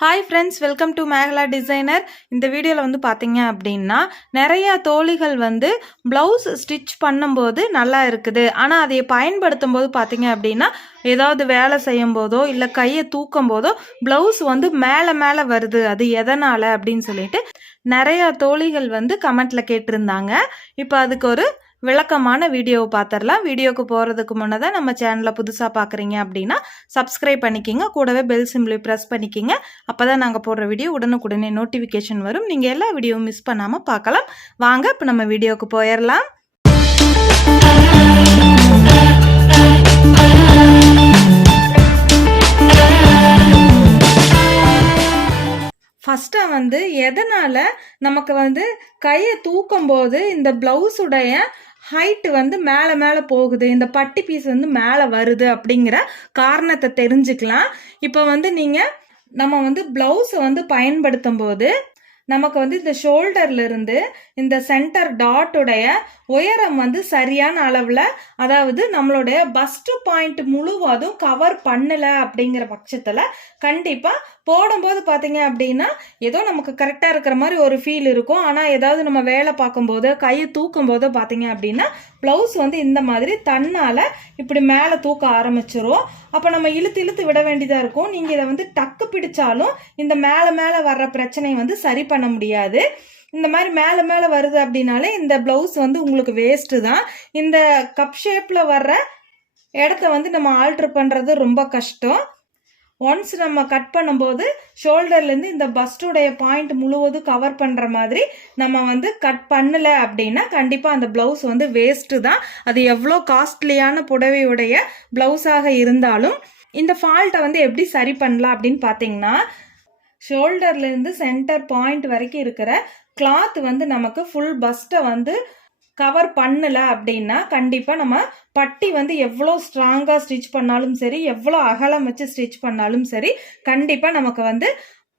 Hi friends welcome to Megala designer இந்த வீடியோவில் வந்து பார்த்தீங்க அப்படின்னா நிறையா தோழிகள் வந்து ப்ளவுஸ் ஸ்டிச் பண்ணும்போது நல்லா இருக்குது. ஆனால் அதை பயன்படுத்தும் போது பார்த்தீங்க அப்படின்னா ஏதாவது வேலை செய்யும் போதோ இல்லை கையை தூக்கும் போதோ ப்ளவுஸ் வந்து மேலே மேலே வருது. அது எதனால் அப்படின்னு சொல்லிட்டு நிறையா தோழிகள் வந்து கமெண்ட்டில் கேட்டிருந்தாங்க. இப்போ அதுக்கு ஒரு விளக்கமான வீடியோவை பார்த்துடலாம் வீடியோவுக்கு போகிறதுக்கு முன்னே நம்ம சேனலை புதுசாக பார்க்குறீங்க அப்படின்னா சப்ஸ்கிரைப் பண்ணிக்கிங்க. கூடவே பெல் சிம்பிளி ப்ரெஸ் பண்ணிக்கிங்க. அப்போ தான் நாங்கள் போடுற வீடியோ உடனுக்குடனே நோட்டிஃபிகேஷன் வரும். நீங்கள் எல்லா வீடியோவும் மிஸ் பண்ணாமல் பார்க்கலாம் வாங்க இப்போ நம்ம வீடியோவுக்கு போயிடலாம் ஃபஸ்ட்டாக வந்து எதனால் நமக்கு வந்து கையை தூக்கும் போது இந்த ப்ளவுஸுடைய ஹைட் வந்து மேலே மேலே போகுது. இந்த பட்டி பீஸ் வந்து மேலே வருது அப்படிங்கிற காரணத்தை தெரிஞ்சுக்கலாம். இப்போ வந்து நீங்கள் நம்ம வந்து ப்ளவுஸை வந்து பயன்படுத்தும் போது நமக்கு வந்து இந்த ஷோல்டர்லேருந்து இந்த சென்டர் டாட்டுடைய உயரம் வந்து சரியான அளவில் அதாவது நம்மளுடைய பஸ்ட் பாயிண்ட் முழுவதும் கவர் பண்ணல அப்படிங்கிற பட்சத்தில் கண்டிப்பாக போடும்போது பார்த்தீங்க அப்படின்னா ஏதோ நமக்கு கரெக்டாக இருக்கிற மாதிரி ஒரு ஃபீல் இருக்கும். ஆனால் ஏதாவது நம்ம வேலை பார்க்கும்போது கையை தூக்கும் போது பார்த்தீங்க அப்படின்னா ப்ளவுஸ் வந்து இந்த மாதிரி தன்னால் இப்படி மேலே தூக்க ஆரம்பிச்சிரும். அப்போ நம்ம இழுத்து இழுத்து விட வேண்டியதாக இருக்கும். நீங்கள் இதை வந்து டக்கு பிடிச்சாலும் இந்த மேலே மேலே வர்ற பிரச்சனையை வந்து சரி பண்ண முடியாது. இந்த மாதிரி மேலே மேலே வருது அப்படின்னாலே இந்த ப்ளவுஸ் வந்து உங்களுக்கு வேஸ்ட்டு தான். இந்த கப் ஷேப்பில் வர்ற இடத்த வந்து நம்ம ஆல்ட்ரு பண்ணுறது ரொம்ப கஷ்டம். ஒன்ஸ் நம்ம கட் பண்ணும்போது ஷோல்டர்லேருந்து இந்த பஸ்டுடைய பாயிண்ட் முழுவதும் கவர் பண்ணுற மாதிரி நம்ம வந்து கட் பண்ணலை அப்படின்னா கண்டிப்பாக அந்த ப்ளவுஸ் வந்து வேஸ்ட்டு தான். அது எவ்வளோ காஸ்ட்லியான புடவையுடைய ப்ளவுஸாக இருந்தாலும் இந்த ஃபால்ட்டை வந்து எப்படி சரி பண்ணலாம் அப்படின்னு பார்த்தீங்கன்னா ஷோல்டர்லேருந்து சென்டர் பாயிண்ட் வரைக்கும் இருக்கிற கிளாத் வந்து நமக்கு ஃபுல் பஸ்ட்டை வந்து கவர் பண்ணல அப்படின்னா கண்டிப்பாக நம்ம பட்டி வந்து எவ்வளோ ஸ்ட்ராங்காக ஸ்டிச் பண்ணாலும் சரி எவ்வளோ அகலம் வச்சு ஸ்டிச் பண்ணாலும் சரி கண்டிப்பாக நமக்கு வந்து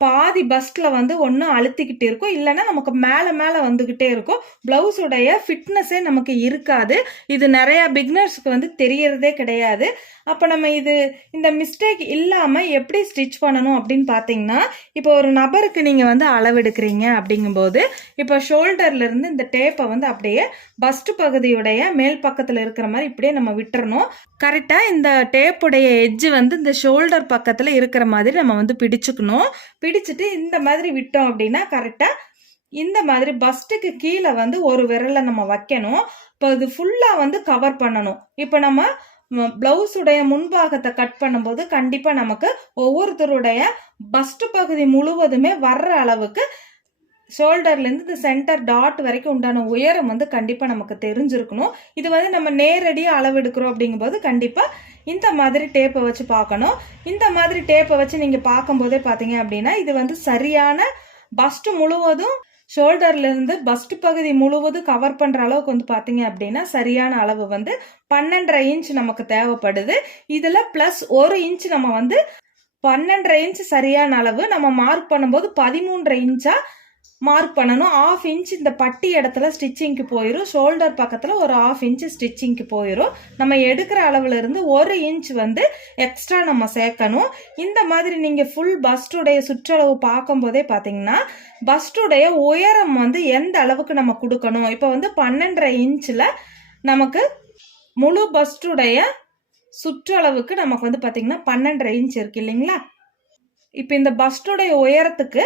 பாதி பஸ்ட்டில் வந்து ஒன்று அழுத்திக்கிட்டு இருக்கும் இல்லைன்னா நமக்கு மேலே மேலே வந்துக்கிட்டே இருக்கும் ப்ளவுஸுடைய ஃபிட்னஸே நமக்கு இருக்காது. இது நிறையா பிக்னர்ஸ்க்கு வந்து தெரியறதே கிடையாது. அப்போ நம்ம இது இந்த மிஸ்டேக் இல்லாமல் எப்படி ஸ்டிச் பண்ணணும் அப்படின்னு பார்த்தீங்கன்னா இப்போ ஒரு நபருக்கு நீங்கள் வந்து அளவெடுக்கிறீங்க அப்படிங்கும்போது இப்போ ஷோல்டர்லேருந்து இந்த டேப்பை வந்து அப்படியே பஸ்ட் பகுதியுடைய மேல் பக்கத்தில் இருக்கிற மாதிரி இப்படியே நம்ம விட்டுறணும். கரெக்டாக இந்த டேப்புடைய எஜ்ஜு வந்து இந்த ஷோல்டர் பக்கத்தில் இருக்கிற மாதிரி நம்ம வந்து பிடிச்சுக்கணும். பிடிச்சிட்டு இந்த மாதிரி விட்டோம் அப்படின்னா கரெக்டாக இந்த மாதிரி பஸ்ட்டுக்கு கீழே வந்து ஒரு விரலை நம்ம வைக்கணும். இப்போ இது ஃபுல்லாக வந்து கவர் பண்ணணும். இப்போ நம்ம ப்ளவுஸுடைய முன்பாகத்தை கட் பண்ணும்போது கண்டிப்பாக நமக்கு ஒவ்வொருத்தருடைய பஸ்ட் பகுதி முழுவதுமே வர்ற அளவுக்கு ஷோல்டர்லேருந்து இந்த சென்டர் டாட் வரைக்கும் உண்டான உயரம் வந்து கண்டிப்பாக நமக்கு தெரிஞ்சிருக்கணும். இது வந்து நம்ம நேரடியாக அளவெடுக்கிறோம் அப்படிங்கும்போது கண்டிப்பாக இந்த மாதிரி டேப்பை வச்சு பார்க்கணும். இந்த மாதிரி டேப்பை வச்சு நீங்கள் பார்க்கும்போதே பார்த்தீங்க அப்படின்னா இது வந்து சரியான பஸ்ட்டு முழுவதும் ஷோல்டர்லேருந்து பஸ்ட் பகுதி முழுவதும் கவர் பண்ணுற அளவுக்கு வந்து பார்த்தீங்க அப்படின்னா சரியான அளவு வந்து பன்னெண்டரை இன்ச் நமக்கு தேவைப்படுது. இதில் ப்ளஸ் ஒரு இன்ச் நம்ம வந்து பன்னெண்டரை இன்ச் சரியான அளவு நம்ம மார்க் பண்ணும்போது பதிமூன்றரை இன்ச்சாக மார்க் பண்ணணும். ஆஃப் இன்ச் இந்த பட்டி இடத்துல ஸ்டிச்சிங்க்கு போயிடும் ஷோல்டர் பக்கத்தில் ஒரு ஆஃப் இன்ச் ஸ்டிச்சிங்க்கு போயிடும் நம்ம எடுக்கிற அளவுலேருந்து ஒரு இன்ச் வந்து எக்ஸ்ட்ரா நம்ம சேர்க்கணும். இந்த மாதிரி நீங்கள் ஃபுல் பஸ்டுடைய சுற்றளவு பார்க்கும்போதே பார்த்தீங்கன்னா பஸ்டுடைய உயரம் வந்து எந்த அளவுக்கு நம்ம கொடுக்கணும்? இப்போ வந்து பன்னெண்டரை இன்ச்சில் நமக்கு முழு பஸ்டுடைய சுற்றளவுக்கு நமக்கு வந்து பார்த்தீங்கன்னா பன்னெண்டரை இன்ச் இருக்கு இல்லைங்களா? இப்போ இந்த பஸ்டுடைய உயரத்துக்கு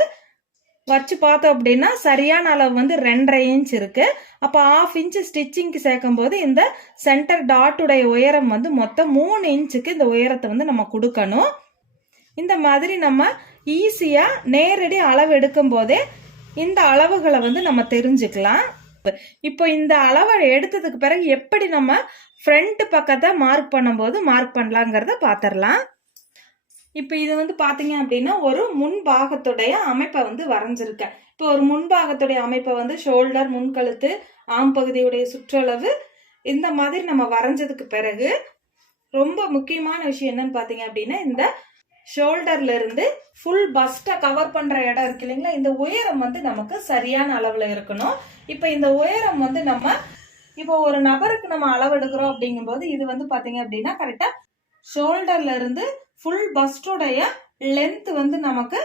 வச்சு பார்த்தோம் அப்படின்னா சரியான அளவு வந்து ரெண்டரை இன்ச் இருக்கு. அப்போ ஆஃப் இன்ச் ஸ்டிச்சிங்க்கு சேர்க்கும் போது இந்த சென்டர் டாட்டுடைய உயரம் வந்து மொத்தம் மூணு இன்ச்சுக்கு இந்த உயரத்தை வந்து நம்ம கொடுக்கணும். இந்த மாதிரி நம்ம ஈஸியாக நேரடி அளவு எடுக்கும் போதே இந்த அளவுகளை வந்து நம்ம தெரிஞ்சுக்கலாம். இப்போ இந்த அளவை எடுத்ததுக்கு பிறகு எப்படி நம்ம ஃப்ரண்ட் பக்கத்தை மார்க் பண்ணும்போது மார்க் பண்ணலாங்கிறத பார்த்துடலாம். இப்போ இது வந்து பார்த்தீங்க அப்படின்னா ஒரு முன்பாகத்துடைய அமைப்பை வந்து வரைஞ்சிருக்கேன். இப்போ ஒரு முன்பாகத்துடைய அமைப்பை வந்து ஷோல்டர் முன்கழுத்து ஆம் பகுதியுடைய சுற்றளவு இந்த மாதிரி நம்ம வரைஞ்சதுக்கு பிறகு ரொம்ப முக்கியமான விஷயம் என்னன்னு பார்த்தீங்க அப்படின்னா இந்த ஷோல்டர்ல இருந்து ஃபுல் பஸ்ட்டை கவர் பண்ற இடம் இருக்கு இல்லைங்களா? இந்த உயரம் வந்து நமக்கு சரியான அளவுல இருக்கணும். இப்போ இந்த உயரம் வந்து நம்ம இப்போ ஒரு நபருக்கு நம்ம அளவெடுக்கிறோம் அப்படிங்கும்போது இது வந்து பார்த்தீங்க அப்படின்னா கரெக்டாக ஷோல்டர்ல இருந்து ஃபுல் பஸ்டோடைய லென்த் வந்து நமக்கு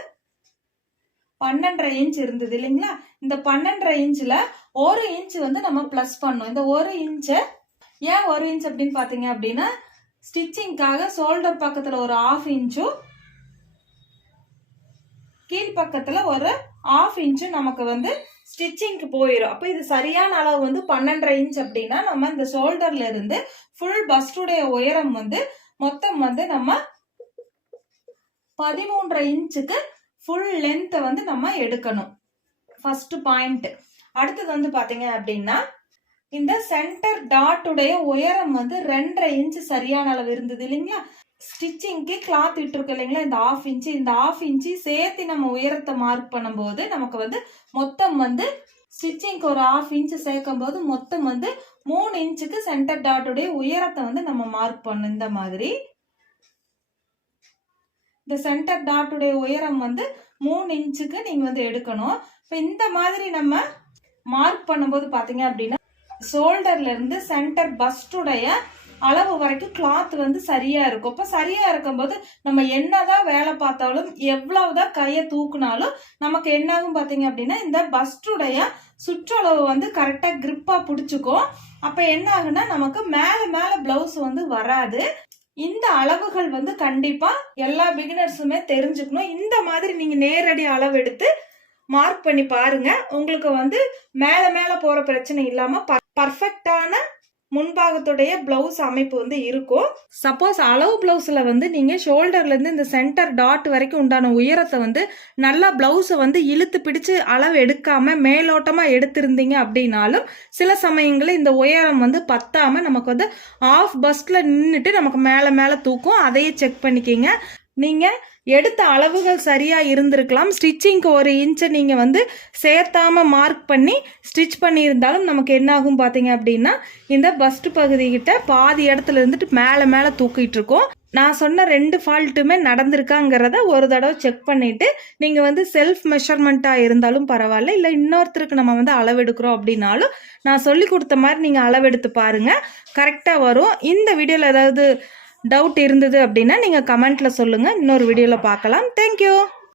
பன்னெண்டரை இன்ச் இருந்தது இல்லைங்களா? இந்த பன்னெண்டரை இன்ச்சில் ஒரு இன்ச் வந்து நம்ம ப்ளஸ் பண்ணோம் இந்த ஒரு இன்ச்சை ஏன் ஒரு இன்ச் அப்படின்னு பார்த்தீங்க அப்படின்னா ஸ்டிச்சிங்க்காக ஷோல்டர் பக்கத்தில் ஒரு ஆஃப் இன்ச்சும் கீழ் பக்கத்தில் ஒரு ஆஃப் இன்ச்சும் நமக்கு வந்து ஸ்டிச்சிங்க்கு போயிடும் அப்போ இது சரியான அளவு வந்து பன்னெண்டரை இன்ச் அப்படின்னா நம்ம இந்த ஷோல்டர்ல இருந்து ஃபுல் பஸ்டுடைய உயரம் வந்து மொத்தம் வந்து நம்ம பதிமூன்றரை இன்ச்சுக்கு ஃபுல் லென்த்தை வந்து நம்ம எடுக்கணும். ஃபர்ஸ்ட் பாயிண்ட் அடுத்தது வந்து பாத்தீங்க அப்படின்னா இந்த சென்டர் டாட்டுடைய உயரம் வந்து ரெண்டரை இன்ச் சரியான அளவு இருந்தது இல்லைங்களா? ஸ்டிச்சிங்க்கு கிளாத் விட்டுருக்கோம் இல்லைங்களா? இந்த ஆஃப் இன்ச்சு இந்த ஆஃப் இன்ச்சு சேர்த்து நம்ம உயரத்தை மார்க் பண்ணும்போது நமக்கு வந்து மொத்தம் வந்து ஸ்டிச்சிங்க்கு ஒரு ஆஃப் இன்ச்சு சேர்க்கும் போது மொத்தம் வந்து மூணு இன்ச்சுக்கு சென்டர் டாட்டுடைய உயரத்தை வந்து நம்ம மார்க் பண்ணு இந்த மாதிரி. இந்த சென்டர் டாட்டுடைய உயரம் வந்து மூணு இன்ச்சுக்கு நீங்க வந்து எடுக்கணும். இப்போ இந்த மாதிரி நம்ம மார்க் பண்ணும்போது பாத்தீங்க அப்படின்னா ஷோல்டர்ல இருந்து சென்டர் பஸ்டுடைய அளவு வரைக்கும் கிளாத் வந்து சரியா இருக்கும். இப்போ சரியா இருக்கும்போது நம்ம என்னதான் வேலை பார்த்தாலும் எவ்வளவுதான் கையை தூக்குனாலும் நமக்கு என்னாகும் பார்த்தீங்க அப்படின்னா இந்த பஸ்டுடைய சுற்றளவு வந்து கரெக்டாக கிரிப்பாக பிடிச்சிக்கும். அப்போ என்ன ஆகுன்னா நமக்கு மேலே மேலே ப்ளவுஸ் வந்து வராது. இந்த அளவுகள் வந்து கண்டிப்பா எல்லா பிகினர்ஸுமே தெரிஞ்சுக்கணும். இந்த மாதிரி நீங்க நேரடி அளவு எடுத்து மார்க் பண்ணி பாருங்க. உங்களுக்கு வந்து மேல மேல போற பிரச்சனை இல்லாம பர்ஃபெக்டான முன்பாகத்துடைய பிளவுஸ் அமைப்பு வந்து இருக்கும். சப்போஸ் அளவு பிளவுஸ்ல வந்து நீங்க ஷோல்டர்ல இருந்து இந்த சென்டர் டாட் வரைக்கும் உண்டான உயரத்தை வந்து நல்லா பிளவுஸை வந்து இழுத்து பிடிச்சு அளவு எடுக்காம மேலோட்டமா எடுத்திருந்தீங்க அப்படின்னாலும் சில சமயங்களில் இந்த உயரம் வந்து பத்தாம நமக்கு வந்து ஆஃப் பஸ்ட்ல நின்றுட்டு நமக்கு மேலே மேலே தூக்கும். அதையே செக் பண்ணிக்கிங்க. நீங்கள் எடுத்த அளவுகள் சரியாக இருந்திருக்கலாம். ஸ்டிச்சிங்க்கு ஒரு இன்ச்சை நீங்கள் வந்து சேர்த்தாமல் மார்க் பண்ணி ஸ்டிச் பண்ணியிருந்தாலும் நமக்கு என்னாகும் பார்த்தீங்க அப்படின்னா இந்த பஸ்ட் பகுதிக்கிட்ட பாதி இடத்துல இருந்துட்டு மேலே மேலே தூக்கிட்டு இருக்கோம். நான் சொன்ன ரெண்டு ஃபால்ட்டுமே நடந்திருக்காங்கிறத ஒரு தடவை செக் பண்ணிவிட்டு நீங்கள் வந்து செல்ஃப் மெஷர்மெண்ட்டாக இருந்தாலும் பரவாயில்ல இல்லை இன்னொருத்தருக்கு நம்ம வந்து அளவெடுக்கிறோம் அப்படின்னாலும் நான் சொல்லி கொடுத்த மாதிரி நீங்கள் அளவெடுத்து பாருங்க. கரெக்டாக வரும். இந்த வீடியோவில் ஏதாவது டவுட் இருந்தது அப்படின்னா நீங்கள் கமெண்ட்டில் சொல்லுங்கள் இன்னொரு வீடியோவில் பார்க்கலாம். தேங்க்யூ